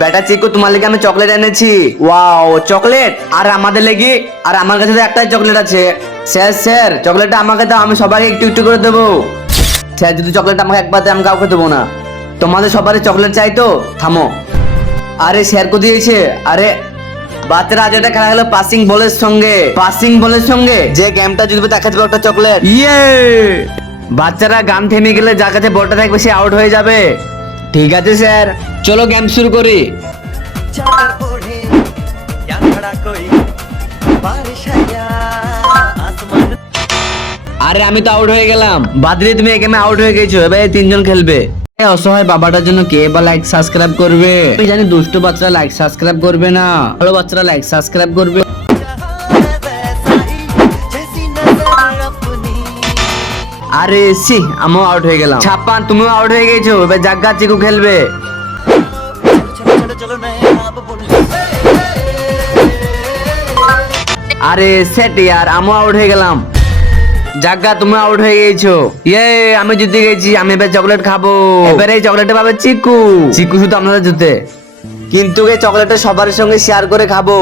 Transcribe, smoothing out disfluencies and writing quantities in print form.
বেটা চিকু তোমার লেগে আমি চকলেট এনেছি। ওয়াও চকলেট, আর আমাদের লেগে, আর আমার কাছে তো একটাই চকলেট আছে। স্যার স্যার চকলেটটা আমাকে দাও, আমি সবাইকে একটু একটু করে দেবো। স্যার যদি চকলেট আমাকে একবার দেয় আমি কাউকে দেবো না। তোমাদের সবারই চকলেট চাই তো, থামো। আরে স্যার কো দিয়েছে। আরে বাচ্চারা আজ এটা খেলা হলো পাসিং বলের সঙ্গে, পাসিং বলের সঙ্গে যে গেমটা জিতবে তাকে দেবে একটা চকলেট। ইয়ে, বাচ্চারা গান থেমে গেলে যার কাছে বলটা থাকবে সে আউট হয়ে যাবে। ঠিক আছে স্যার, চলো গেম শুরু করি। আরে আমি তো আউট হয়ে গেলাম। বাদরি তুমি এই গেমে আউট হয়ে গেছো, এবারে তিনজন খেলবে। এই অসহায় বাবাটার জন্য কে বা লাইক সাবস্ক্রাইব করবে? আমি জানি দুষ্ট বাচ্চারা লাইক সাবস্ক্রাইব করবে না, ভালো বাচ্চারা লাইক সাবস্ক্রাইব করবে। আরে সি, আমিও আউট হয়ে গেলাম। ছাপ্পান তুমিও আউট হয়ে গেছো, এবার জাগ্গা চিকু খেলবে। আরে সেট ইয়ার, আমিও আউট হয়ে গেলাম। জাগ্গা তুমি আউট হয়ে গেছো। ইয়ে, আমি জিতে গেছি, আমি এবার চকলেট খাবো। এবারে এই চকলেটটা পাবে চিকু। চিকু শুধু আপনারা জিতে, কিন্তু এই চকলেটটা সবার সঙ্গে শেয়ার করে খাবো।